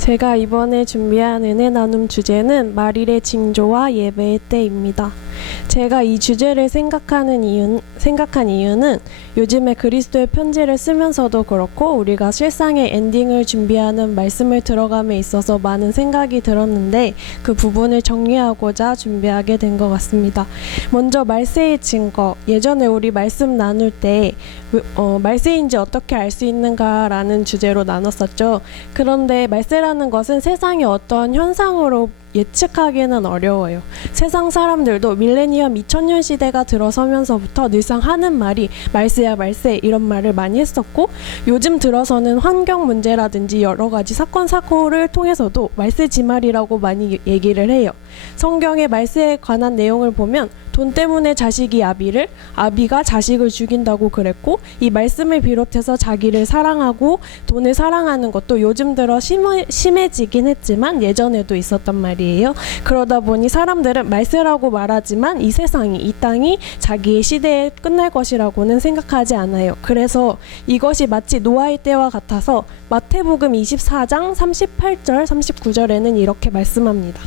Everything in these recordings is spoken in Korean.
제가 이번에 준비한 은혜 나눔 주제는 말일의 징조와 예배의 때입니다. 제가 이 주제를 생각한 이유는 요즘에 그리스도의 편지를 쓰면서도 그렇고 우리가 실상의 엔딩을 준비하는 말씀을 들어감에 있어서 많은 생각이 들었는데 그 부분을 정리하고자 준비하게 된 것 같습니다. 먼저 말세의 증거, 예전에 우리 말씀 나눌 때 말세인지 어떻게 알 수 있는가라는 주제로 나눴었죠. 그런데 말세라는 것은 세상의 어떤 현상으로 예측하기는 어려워요. 세상 사람들도 밀레니엄 2000년 시대가 들어서면서부터 늘상 하는 말이 말세야 말세 이런 말을 많이 했었고, 요즘 들어서는 환경 문제라든지 여러 가지 사건 사고를 통해서도 말세지말이라고 많이 얘기를 해요. 성경의 말세에 관한 내용을 보면 돈 때문에 자식이 아비가 자식을 죽인다고 그랬고, 이 말씀을 비롯해서 자기를 사랑하고 돈을 사랑하는 것도 요즘 들어 심해지긴 했지만 예전에도 있었단 말이에요. 그러다 보니 사람들은 말세라고 말하지만 이 세상이, 이 땅이 자기의 시대에 끝날 것이라고는 생각하지 않아요. 그래서 이것이 마치 노아의 때와 같아서 마태복음 24장 38절 39절에는 이렇게 말씀합니다.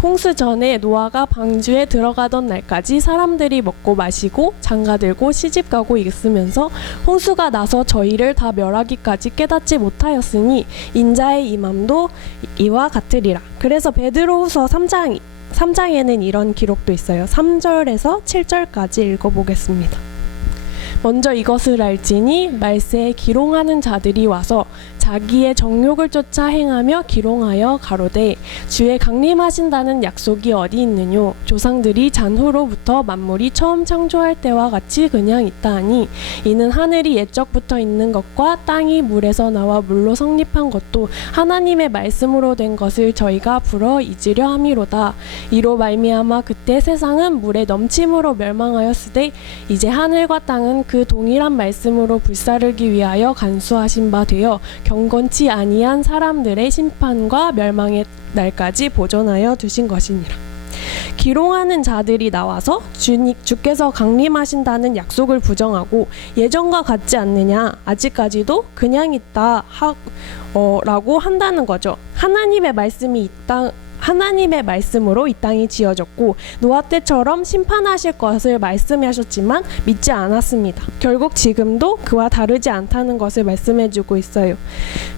홍수 전에 노아가 방주에 들어가던 날까지 사람들이 먹고 마시고 장가들고 시집가고 있으면서 홍수가 나서 저희를 다 멸하기까지 깨닫지 못하였으니 인자의 임함도 이와 같으리라. 그래서 베드로후서 3장에는 이런 기록도 있어요. 3절에서 7절까지 읽어보겠습니다. 먼저 이것을 알지니 말세에 기롱하는 자들이 와서 자기의 정욕을 쫓아 행하며 기롱하여 가로되 주의 강림하신다는 약속이 어디 있느뇨. 조상들이 잔후로부터 만물이 처음 창조할 때와 같이 그냥 있다 하니 이는 하늘이 옛적부터 있는 것과 땅이 물에서 나와 물로 성립한 것도 하나님의 말씀으로 된 것을 저희가 불어 잊으려 함이로다. 이로 말미암아 그때 세상은 물의 넘침으로 멸망하였으되 이제 하늘과 땅은 그 동일한 말씀으로 불사르기 위하여 간수하신 바 되어 경건치 아니한 사람들의 심판과 멸망의 날까지 보존하여 두신 것이니라. 기롱하는 자들이 나와서 주께서 강림하신다는 약속을 부정하고 예전과 같지 않느냐, 아직까지도 그냥 있다 라고 한다는 거죠. 하나님의 말씀으로 이 땅이 지어졌고 노아 때처럼 심판하실 것을 말씀하셨지만 믿지 않았습니다. 결국 지금도 그와 다르지 않다는 것을 말씀해주고 있어요.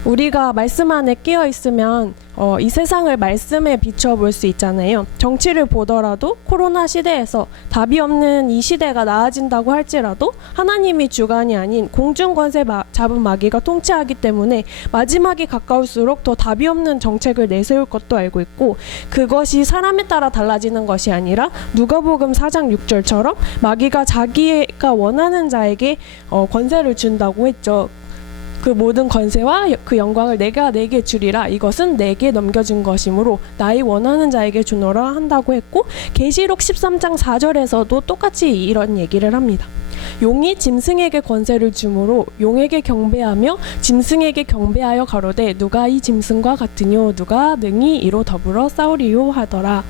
우리가 말씀 안에 끼어 있으면 이 세상을 말씀에 비춰볼 수 있잖아요. 정치를 보더라도 코로나 시대에서 답이 없는 이 시대가 나아진다고 할지라도 하나님이 주관이 아닌 공중권세 잡은 마귀가 통치하기 때문에 마지막이 가까울수록 더 답이 없는 정책을 내세울 것도 알고 있고, 그것이 사람에 따라 달라지는 것이 아니라 누가복음 4장 6절처럼 마귀가 자기가 원하는 자에게 권세를 준다고 했죠. 그 모든 권세와 그 영광을 내가 내게 주리라. 이것은 내게 넘겨준 것이므로 나의 원하는 자에게 주노라 한다고 했고, 계시록 13장 4절에서도 똑같이 이런 얘기를 합니다. 용이 짐승에게 권세를 주므로 용에게 경배하며 짐승에게 경배하여 가로되 누가 이 짐승과 같으뇨, 누가 능히 이로 더불어 싸우리요 하더라.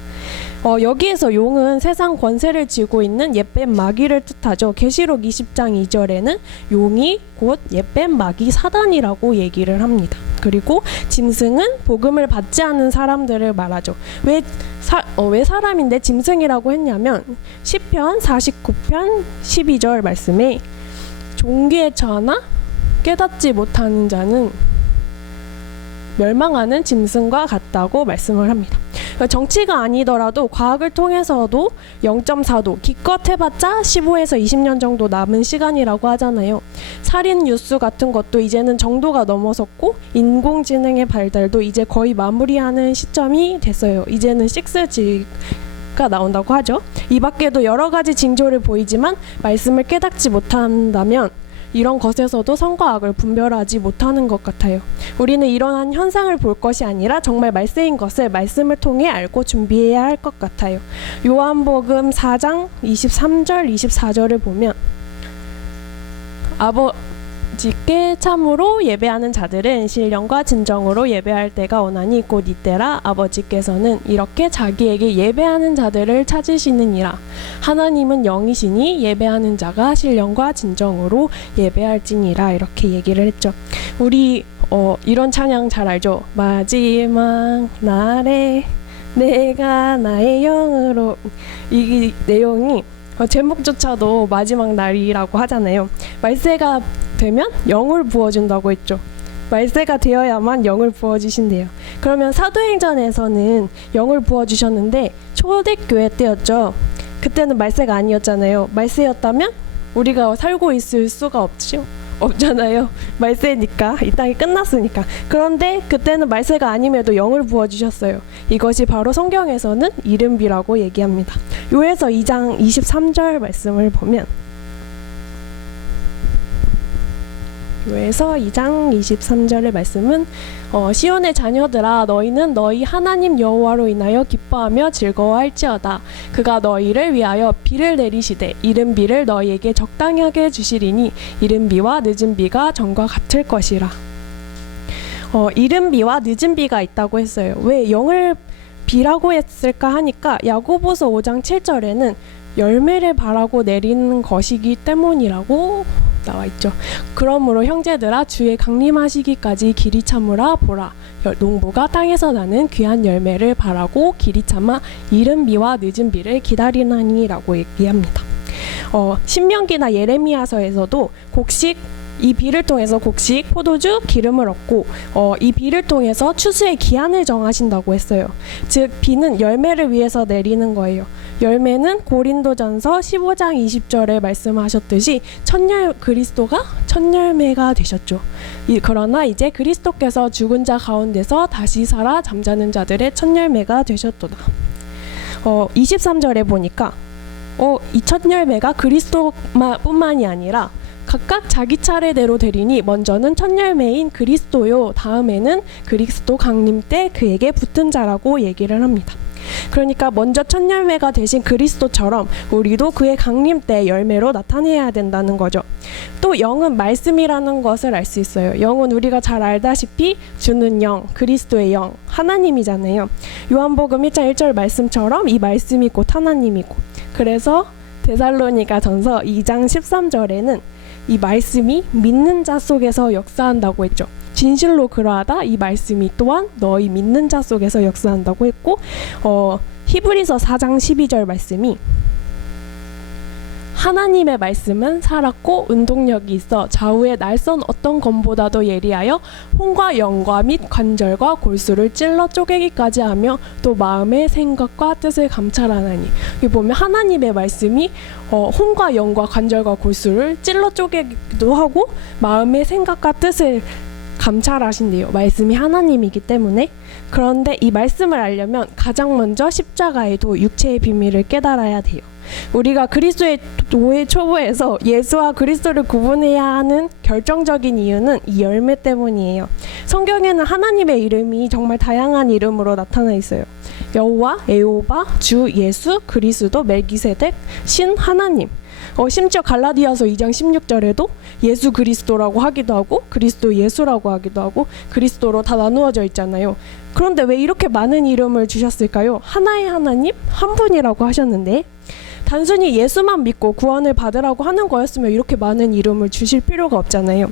여기에서 용은 세상 권세를 쥐고 있는 옛뱀 마귀를 뜻하죠. 계시록 20장 2절에는 용이 곧 옛뱀 마귀 사단이라고 얘기를 합니다. 그리고 짐승은 복음을 받지 않는 사람들을 말하죠. 왜 사람인데 짐승이라고 했냐면 시편 49편 12절 말씀에 종기에 처하나 깨닫지 못하는 자는 멸망하는 짐승과 같다고 말씀을 합니다. 정치가 아니더라도 과학을 통해서도 0.4도, 기껏 해봤자 15에서 20년 정도 남은 시간이라고 하잖아요. 살인 뉴스 같은 것도 이제는 정도가 넘어섰고 인공지능의 발달도 이제 거의 마무리하는 시점이 됐어요. 이제는 6G가 나온다고 하죠. 이 밖에도 여러 가지 징조를 보이지만 말씀을 깨닫지 못한다면 이런 것에서도 선과 악을 분별하지 못하는 것 같아요. 우리는 이러한 현상을 볼 것이 아니라 정말 말세인 것을 말씀을 통해 알고 준비해야 할 것 같아요. 요한복음 4장 23절 24절을 보면 아버지께 참으로 예배하는 자들은 신령과 진정으로 예배할 때가 오나니 곧 이때라. 아버지께서는 이렇게 자기에게 예배하는 자들을 찾으시느니라. 하나님은 영이시니 예배하는 자가 신령과 진정으로 예배할지니라. 이렇게 얘기를 했죠. 우리 이런 찬양 잘 알죠? 마지막 날에 내가 나의 영으로. 이 내용이 제목조차도 마지막 날이라고 하잖아요. 말세가 되면 영을 부어준다고 했죠. 말세가 되어야만 영을 부어주신대요. 그러면 사도행전에서는 영을 부어주셨는데 초대교회 때였죠. 그때는 말세가 아니었잖아요. 말세였다면 우리가 살고 있을 수가 없잖아요. 말세니까, 이 땅이 끝났으니까. 그런데 그때는 말세가 아님에도 영을 부어주셨어요. 이것이 바로 성경에서는 이른비라고 얘기합니다. 요에서 2장 23절 말씀을 보면, 요에서 2장 23절의 말씀은 시온의 자녀들아, 너희는 너희 하나님 여호와로 인하여 기뻐하며 즐거워할지어다. 그가 너희를 위하여 비를 내리시되 이른 비를 너희에게 적당히 하게 주시리니 이른 비와 늦은 비가 전과 같을 것이라. 이른 비와 늦은 비가 있다고 했어요. 왜 영을 비라고 했을까 하니까 야고보서 5장 7절에는 열매를 바라고 내리는 것이기 때문이라고 나와 있죠. 그러므로 형제들아, 주의 강림하시기까지 길이 참으라. 보라, 농부가 땅에서 나는 귀한 열매를 바라고 길이 참아 이른 비와 늦은 비를 기다리나니라고 얘기합니다. 신명기나 예레미야서에서도 이 비를 통해서 곡식, 포도주, 기름을 얻고 이 비를 통해서 추수의 기한을 정하신다고 했어요. 즉 비는 열매를 위해서 내리는 거예요. 열매는 고린도전서 15장 20절에 말씀하셨듯이 그리스도가 첫 열매가 되셨죠. 그러나 이제 그리스도께서 죽은 자 가운데서 다시 살아 잠자는 자들의 첫 열매가 되셨도다. 23절에 보니까 이 첫 열매가 그리스도뿐만이 아니라 각각 자기 차례대로 되리니 먼저는 첫 열매인 그리스도요, 다음에는 그리스도 강림 때 그에게 붙은 자라고 얘기를 합니다. 그러니까 먼저 첫 열매가 되신 그리스도처럼 우리도 그의 강림 때 열매로 나타내야 된다는 거죠. 또 영은 말씀이라는 것을 알 수 있어요. 영은 우리가 잘 알다시피 주는 영, 그리스도의 영, 하나님이잖아요. 요한복음 1장 1절 말씀처럼 이 말씀이 곧 하나님이고, 그래서 데살로니가 전서 2장 13절에는 이 말씀이 믿는 자 속에서 역사한다고 했죠. 진실로 그러하다, 이 말씀이 또한 너희 믿는 자 속에서 역사한다고 했고, 히브리서 4장 12절 말씀이 하나님의 말씀은 살았고 운동력이 있어 좌우의 날선 어떤 검보다도 예리하여 혼과 영과 및 관절과 골수를 찔러 쪼개기까지 하며 또 마음의 생각과 뜻을 감찰하나니. 여기 보면 하나님의 말씀이 혼과 영과 관절과 골수를 찔러 쪼개기도 하고 마음의 생각과 뜻을 감찰하신대요. 말씀이 하나님이기 때문에. 그런데 이 말씀을 알려면 가장 먼저 십자가의 도, 육체의 비밀을 깨달아야 돼요. 우리가 그리스도의 도의 초보에서 예수와 그리스도를 구분해야 하는 결정적인 이유는 이 열매 때문이에요. 성경에는 하나님의 이름이 정말 다양한 이름으로 나타나 있어요. 여호와, 에호바, 주, 예수, 그리스도, 멜기세덱, 신, 하나님. 심지어 갈라디아서 2장 16절에도 예수 그리스도라고 하기도 하고 그리스도 예수라고 하기도 하고 그리스도로 다 나누어져 있잖아요. 그런데 왜 이렇게 많은 이름을 주셨을까요? 하나의 하나님, 한 분이라고 하셨는데 단순히 예수만 믿고 구원을 받으라고 하는 거였으면 이렇게 많은 이름을 주실 필요가 없잖아요.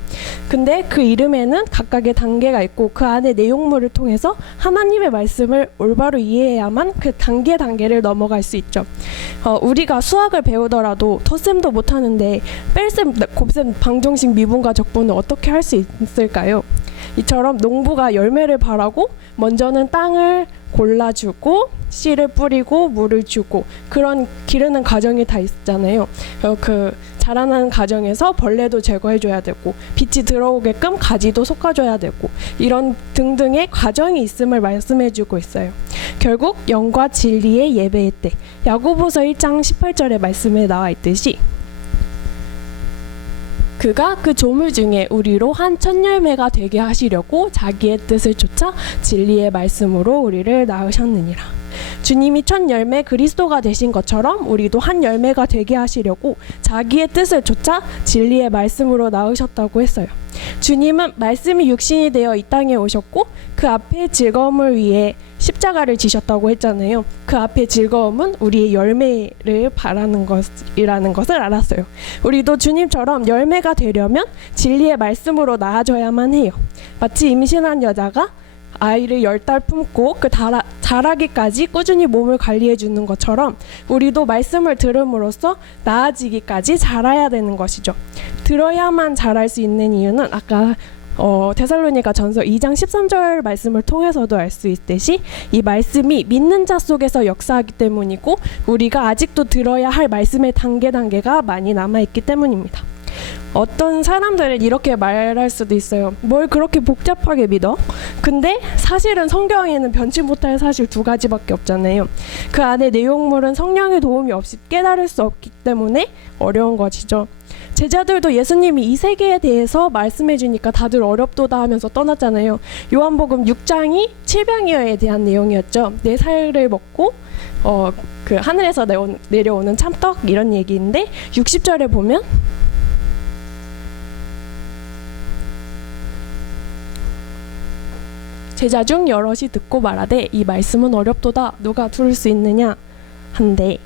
근데 그 이름에는 각각의 단계가 있고 그 안에 내용물을 통해서 하나님의 말씀을 올바로 이해해야만 그 단계를 넘어갈 수 있죠. 우리가 수학을 배우더라도 덧셈도 못하는데 뺄셈, 곱셈, 방정식, 미분과 적분을 어떻게 할 수 있을까요? 이처럼 농부가 열매를 바라고 먼저는 땅을 골라주고 씨를 뿌리고 물을 주고 그런 기르는 과정이 다 있잖아요. 그 자라나는 과정에서 벌레도 제거해줘야 되고 빛이 들어오게끔 가지도 솎아줘야 되고 이런 등등의 과정이 있음을 말씀해주고 있어요. 결국 영과 진리의 예배의 때, 야고보서 1장 18절의 말씀에 나와 있듯이 그가 그 조물 중에 우리로 한 첫 열매가 되게 하시려고 자기의 뜻을 쫓아 진리의 말씀으로 우리를 낳으셨느니라. 주님이 첫 열매 그리스도가 되신 것처럼 우리도 한 열매가 되게 하시려고 자기의 뜻을 쫓아 진리의 말씀으로 낳으셨다고 했어요. 주님은 말씀이 육신이 되어 이 땅에 오셨고 그 앞에 즐거움을 위해 십자가를 지셨다고 했잖아요. 그 앞에 즐거움은 우리의 열매를 바라는 것이라는 것을 알았어요. 우리도 주님처럼 열매가 되려면 진리의 말씀으로 나아져야만 해요. 마치 임신한 여자가 아이를 10달 품고 그 자라기까지 꾸준히 몸을 관리해 주는 것처럼 우리도 말씀을 들음으로써 나아지기까지 자라야 되는 것이죠. 들어야만 자랄 수 있는 이유는 아까 데살로니가 전서 2장 13절 말씀을 통해서도 알 수 있듯이 이 말씀이 믿는 자 속에서 역사하기 때문이고 우리가 아직도 들어야 할 말씀의 단계가 많이 남아있기 때문입니다. 어떤 사람들은 이렇게 말할 수도 있어요. 뭘 그렇게 복잡하게 믿어? 근데 사실은 성경에는 변치 못할 사실 2가지밖에 없잖아요. 그 안에 내용물은 성령의 도움이 없이 깨달을 수 없기 때문에 어려운 것이죠. 제자들도 예수님이 이 세계에 대해서 말씀해 주니까 다들 어렵도다 하면서 떠났잖아요. 요한복음 6장이 칠병이어에 대한 내용이었죠. 내 살을 먹고 그 하늘에서 내려오는 참떡 이런 얘기인데 60절에 보면 제자 중 여럿이 듣고 말하되 이 말씀은 어렵도다 누가 들을 수 있느냐 한데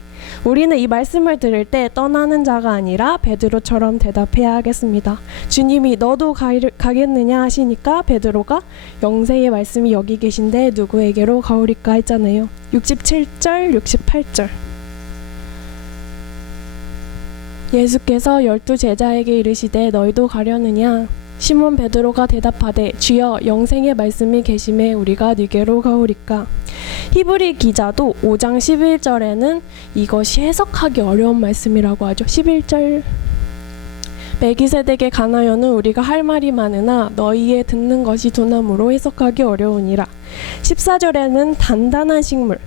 우리는 이 말씀을 들을 때 떠나는 자가 아니라 베드로처럼 대답해야 하겠습니다. 주님이 너도 가겠느냐 하시니까 베드로가 영생의 말씀이 여기 계신데 누구에게로 가오리까 했잖아요. 67절 68절 예수께서 12 제자에게 이르시되 너희도 가려느냐 시몬 베드로가 대답하되 주여 영생의 말씀이 계심에 우리가 네게로 가오리까. 히브리 기자도 5장 11절에는 이것이 해석하기 어려운 말씀이라고 하죠. 11절 멜기세덱의 가나요는 우리가 할 말이 많으나 너희의 듣는 것이 두나무로 해석하기 어려우니라. 14절에는 단단한 식물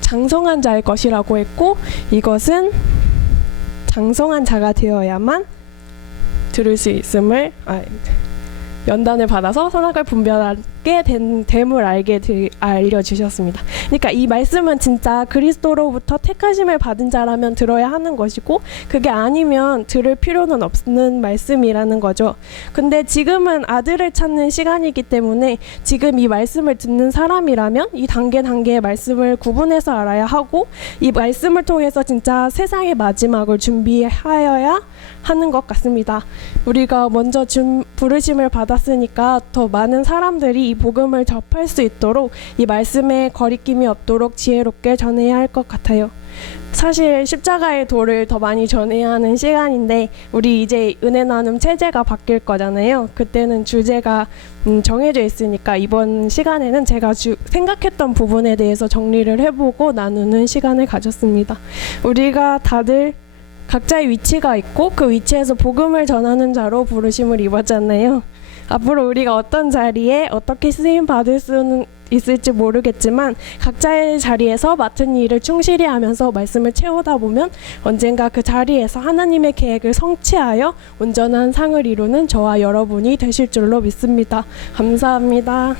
장성한 자의 것이라고 했고 이것은 장성한 자가 되어야만 들을 수 있음을 연단을 받아서 선악을 분별하게 됨을 알려주셨습니다. 그러니까 이 말씀은 진짜 그리스도로부터 택하심을 받은 자라면 들어야 하는 것이고 그게 아니면 들을 필요는 없는 말씀이라는 거죠. 근데 지금은 아들을 찾는 시간이기 때문에 지금 이 말씀을 듣는 사람이라면 이 단계의 말씀을 구분해서 알아야 하고 이 말씀을 통해서 진짜 세상의 마지막을 준비하여야 하는 것 같습니다. 우리가 먼저 부르심을 받았으니까 더 많은 사람들이 이 복음을 접할 수 있도록 이 말씀에 거리낌이 없도록 지혜롭게 전해야 할 것 같아요. 사실 십자가의 도를 더 많이 전해야 하는 시간인데 우리 이제 은혜 나눔 체제가 바뀔 거잖아요. 그때는 주제가 정해져 있으니까 이번 시간에는 제가 생각했던 부분에 대해서 정리를 해보고 나누는 시간을 가졌습니다. 우리가 다들 각자의 위치가 있고 그 위치에서 복음을 전하는 자로 부르심을 입었잖아요. 앞으로 우리가 어떤 자리에 어떻게 쓰임 받을 수는 있을지 모르겠지만 각자의 자리에서 맡은 일을 충실히 하면서 말씀을 채우다 보면 언젠가 그 자리에서 하나님의 계획을 성취하여 온전한 상을 이루는 저와 여러분이 되실 줄로 믿습니다. 감사합니다.